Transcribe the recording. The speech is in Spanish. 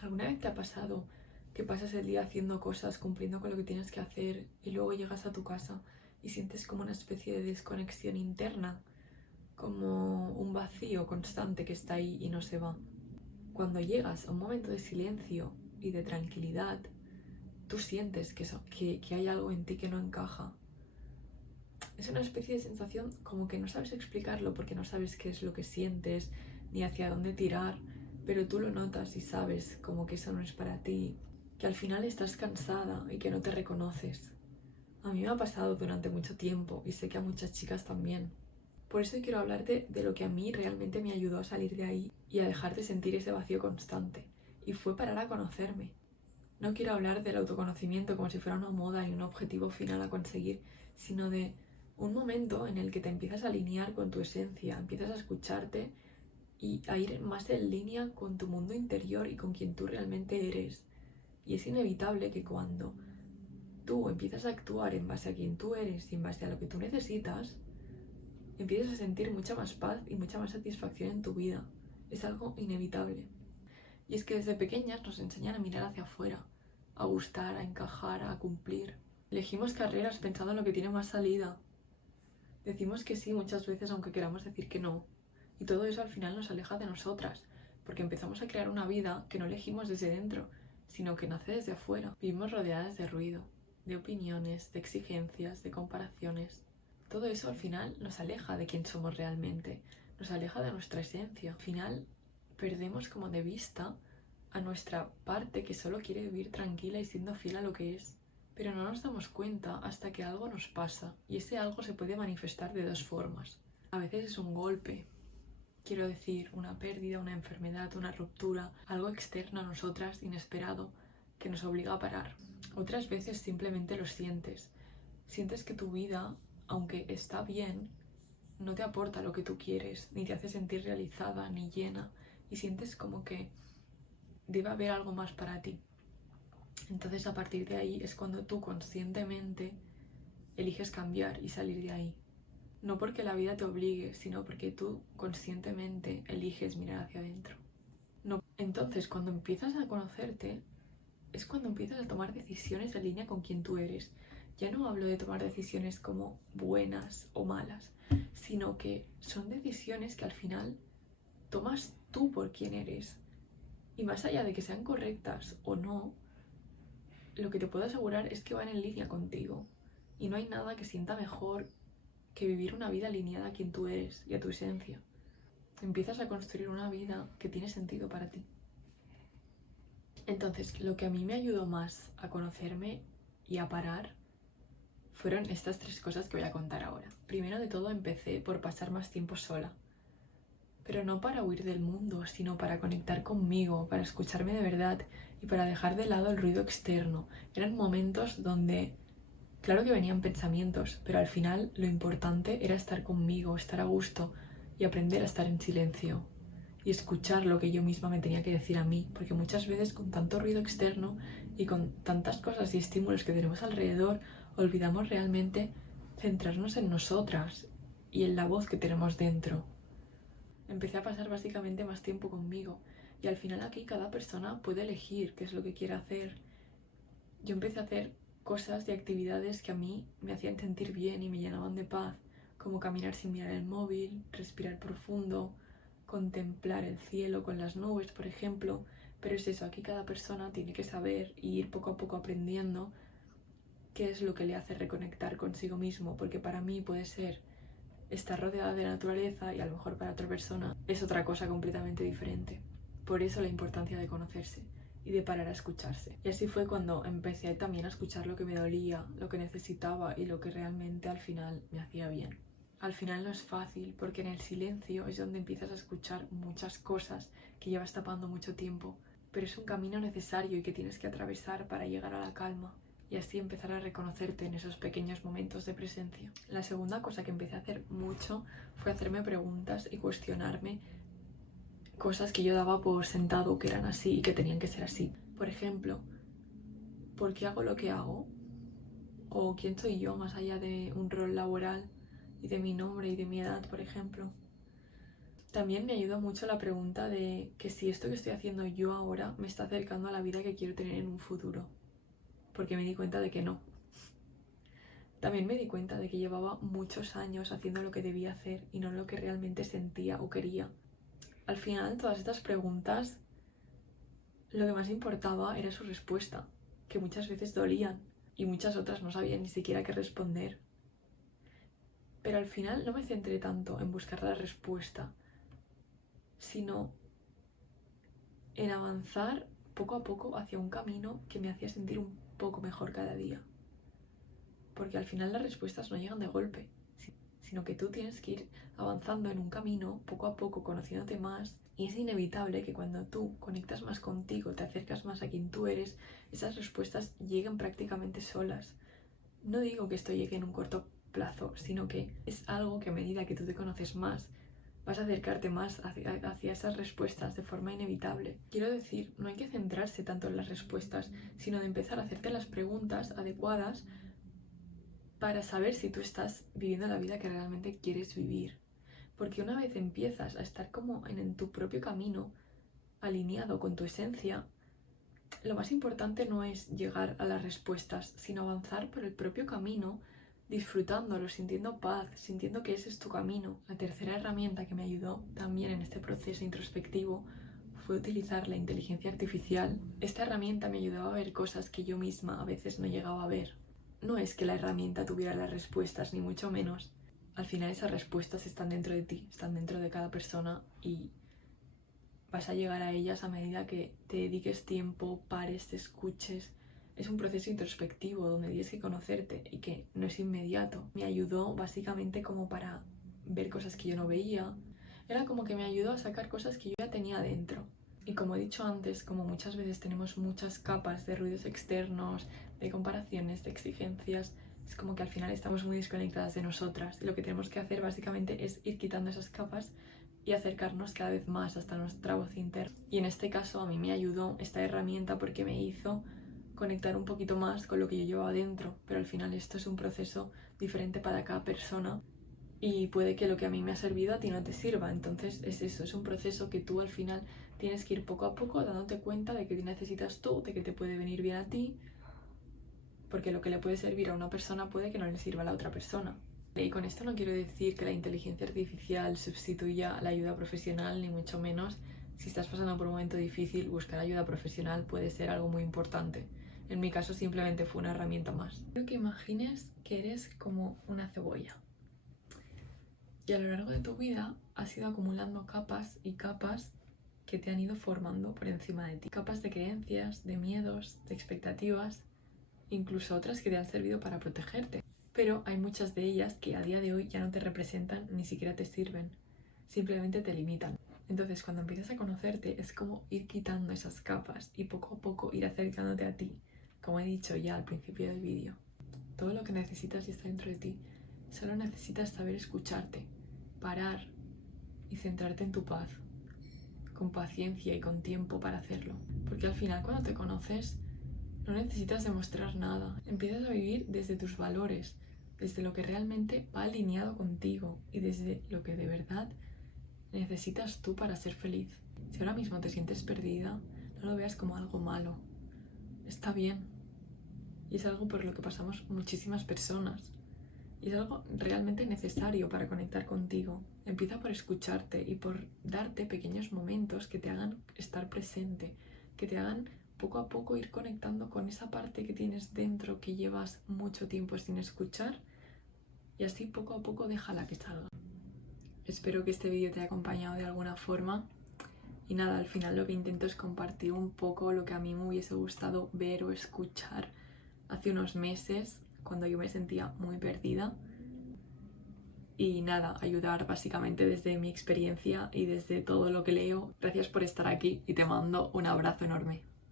¿Alguna vez te ha pasado que pasas el día haciendo cosas, cumpliendo con lo que tienes que hacer y luego llegas a tu casa y sientes como una especie de desconexión interna, como un vacío constante que está ahí y no se va? Cuando llegas a un momento de silencio y de tranquilidad, tú sientes que hay algo en ti que no encaja. Es una especie de sensación como que no sabes explicarlo porque no sabes qué es lo que sientes ni hacia dónde tirar, pero tú lo notas y sabes como que eso no es para ti, que al final estás cansada y que no te reconoces. A mí me ha pasado durante mucho tiempo y sé que a muchas chicas también. Por eso quiero hablarte de lo que a mí realmente me ayudó a salir de ahí y a dejar de sentir ese vacío constante. Y fue parar a conocerme. No quiero hablar del autoconocimiento como si fuera una moda y un objetivo final a conseguir, sino de un momento en el que te empiezas a alinear con tu esencia, empiezas a escucharte y a ir más en línea con tu mundo interior y con quien tú realmente eres. Y es inevitable que cuando tú empiezas a actuar en base a quien tú eres y en base a lo que tú necesitas, empiezas a sentir mucha más paz y mucha más satisfacción en tu vida. Es algo inevitable. Y es que desde pequeñas nos enseñan a mirar hacia afuera, a gustar, a encajar, a cumplir. Elegimos carreras pensando en lo que tiene más salida. Decimos que sí muchas veces aunque queramos decir que no. Y todo eso al final nos aleja de nosotras, porque empezamos a crear una vida que no elegimos desde dentro, sino que nace desde afuera. Vivimos rodeadas de ruido, de opiniones, de exigencias, de comparaciones. Todo eso al final nos aleja de quién somos realmente, nos aleja de nuestra esencia. Al final perdemos como de vista a nuestra parte que solo quiere vivir tranquila y siendo fiel a lo que es. Pero no nos damos cuenta hasta que algo nos pasa y ese algo se puede manifestar de dos formas. A veces es un golpe, quiero decir, una pérdida, una enfermedad, una ruptura, algo externo a nosotras, inesperado, que nos obliga a parar. Otras veces simplemente lo sientes. Sientes que tu vida, aunque está bien, no te aporta lo que tú quieres, ni te hace sentir realizada, ni llena, y sientes como que debe haber algo más para ti. Entonces a partir de ahí es cuando tú conscientemente eliges cambiar y salir de ahí. No porque la vida te obligue, sino porque tú conscientemente eliges mirar hacia adentro. No. Entonces cuando empiezas a conocerte es cuando empiezas a tomar decisiones en línea con quien tú eres. Ya no hablo de tomar decisiones como buenas o malas, sino que son decisiones que al final tomas tú por quien eres. Y más allá de que sean correctas o no, lo que te puedo asegurar es que van en línea contigo. Y no hay nada que sienta mejor que vivir una vida alineada a quien tú eres y a tu esencia. Empiezas a construir una vida que tiene sentido para ti. Entonces, lo que a mí me ayudó más a conocerme y a parar fueron estas tres cosas que voy a contar ahora. Primero de todo, empecé por pasar más tiempo sola. Pero no para huir del mundo, sino para conectar conmigo, para escucharme de verdad y para dejar de lado el ruido externo. Eran momentos donde, claro que venían pensamientos, pero al final lo importante era estar conmigo, estar a gusto y aprender a estar en silencio y escuchar lo que yo misma me tenía que decir a mí, porque muchas veces con tanto ruido externo y con tantas cosas y estímulos que tenemos alrededor, olvidamos realmente centrarnos en nosotras y en la voz que tenemos dentro. Empecé a pasar básicamente más tiempo conmigo y al final aquí cada persona puede elegir qué es lo que quiere hacer. Yo empecé a hacer cosas y actividades que a mí me hacían sentir bien y me llenaban de paz, como caminar sin mirar el móvil, respirar profundo, contemplar el cielo con las nubes, por ejemplo. Pero es eso, aquí cada persona tiene que saber y ir poco a poco aprendiendo qué es lo que le hace reconectar consigo mismo, porque para mí puede ser estar rodeada de naturaleza y a lo mejor para otra persona es otra cosa completamente diferente. Por eso la importancia de conocerse y de parar a escucharse. Y así fue cuando empecé también a escuchar lo que me dolía, lo que necesitaba y lo que realmente al final me hacía bien. Al final no es fácil porque en el silencio es donde empiezas a escuchar muchas cosas que llevas tapando mucho tiempo, pero es un camino necesario y que tienes que atravesar para llegar a la calma y así empezar a reconocerte en esos pequeños momentos de presencia. La segunda cosa que empecé a hacer mucho fue hacerme preguntas y cuestionarme cosas que yo daba por sentado que eran así y que tenían que ser así. Por ejemplo, ¿por qué hago lo que hago? ¿O quién soy yo más allá de un rol laboral y de mi nombre y de mi edad, por ejemplo? También me ayudó mucho la pregunta de que si esto que estoy haciendo yo ahora me está acercando a la vida que quiero tener en un futuro. Porque me di cuenta de que no. También me di cuenta de que llevaba muchos años haciendo lo que debía hacer y no lo que realmente sentía o quería. Al final, todas estas preguntas, lo que más importaba era su respuesta, que muchas veces dolían y muchas otras no sabía ni siquiera qué responder. Pero al final no me centré tanto en buscar la respuesta, sino en avanzar poco a poco hacia un camino que me hacía sentir un poco mejor cada día. Porque al final las respuestas no llegan de golpe, sino que tú tienes que ir avanzando en un camino poco a poco, conociéndote más, y es inevitable que cuando tú conectas más contigo, te acercas más a quien tú eres, esas respuestas lleguen prácticamente solas. No digo que esto llegue en un corto plazo, sino que es algo que a medida que tú te conoces más, vas a acercarte más hacia esas respuestas de forma inevitable. Quiero decir, no hay que centrarse tanto en las respuestas, sino de empezar a hacerte las preguntas adecuadas para saber si tú estás viviendo la vida que realmente quieres vivir. Porque una vez empiezas a estar como en tu propio camino, alineado con tu esencia, lo más importante no es llegar a las respuestas, sino avanzar por el propio camino, disfrutándolo, sintiendo paz, sintiendo que ese es tu camino. La tercera herramienta que me ayudó también en este proceso introspectivo fue utilizar la inteligencia artificial. Esta herramienta me ayudaba a ver cosas que yo misma a veces no llegaba a ver. No es que la herramienta tuviera las respuestas, ni mucho menos. Al final esas respuestas están dentro de ti, están dentro de cada persona y vas a llegar a ellas a medida que te dediques tiempo, pares, te escuches. Es un proceso introspectivo donde tienes que conocerte y que no es inmediato. Me ayudó básicamente como para ver cosas que yo no veía. Era como que me ayudó a sacar cosas que yo ya tenía dentro. Y como he dicho antes, como muchas veces tenemos muchas capas de ruidos externos, de comparaciones, de exigencias, es como que al final estamos muy desconectadas de nosotras. Y lo que tenemos que hacer básicamente es ir quitando esas capas y acercarnos cada vez más hasta nuestra voz interna. Y en este caso a mí me ayudó esta herramienta porque me hizo conectar un poquito más con lo que yo llevaba dentro, pero al final esto es un proceso diferente para cada persona y puede que lo que a mí me ha servido a ti no te sirva. Entonces es eso, es un proceso que tú al final tienes que ir poco a poco dándote cuenta de que necesitas tú, de que te puede venir bien a ti, porque lo que le puede servir a una persona puede que no le sirva a la otra persona. Y con esto no quiero decir que la inteligencia artificial sustituya a la ayuda profesional, ni mucho menos. Si estás pasando por un momento difícil, buscar ayuda profesional puede ser algo muy importante. En mi caso simplemente fue una herramienta más. Quiero que imagines que eres como una cebolla. Y a lo largo de tu vida has ido acumulando capas y capas que te han ido formando por encima de ti. Capas de creencias, de miedos, de expectativas, incluso otras que te han servido para protegerte. Pero hay muchas de ellas que a día de hoy ya no te representan ni siquiera te sirven, simplemente te limitan. Entonces cuando empiezas a conocerte es como ir quitando esas capas y poco a poco ir acercándote a ti, como he dicho ya al principio del vídeo. Todo lo que necesitas ya está dentro de ti, solo necesitas saber escucharte, parar y centrarte en tu paz, con paciencia y con tiempo para hacerlo. Porque al final cuando te conoces no necesitas demostrar nada, empiezas a vivir desde tus valores, desde lo que realmente va alineado contigo y desde lo que de verdad necesitas tú para ser feliz. Si ahora mismo te sientes perdida, no lo veas como algo malo. Está bien. Y es algo por lo que pasamos muchísimas personas. Y es algo realmente necesario para conectar contigo. Empieza por escucharte y por darte pequeños momentos que te hagan estar presente, que te hagan poco a poco ir conectando con esa parte que tienes dentro que llevas mucho tiempo sin escuchar y así poco a poco déjala que salga. Espero que este vídeo te haya acompañado de alguna forma y nada, al final lo que intento es compartir un poco lo que a mí me hubiese gustado ver o escuchar hace unos meses cuando yo me sentía muy perdida y nada, ayudar básicamente desde mi experiencia y desde todo lo que leo. Gracias por estar aquí y te mando un abrazo enorme.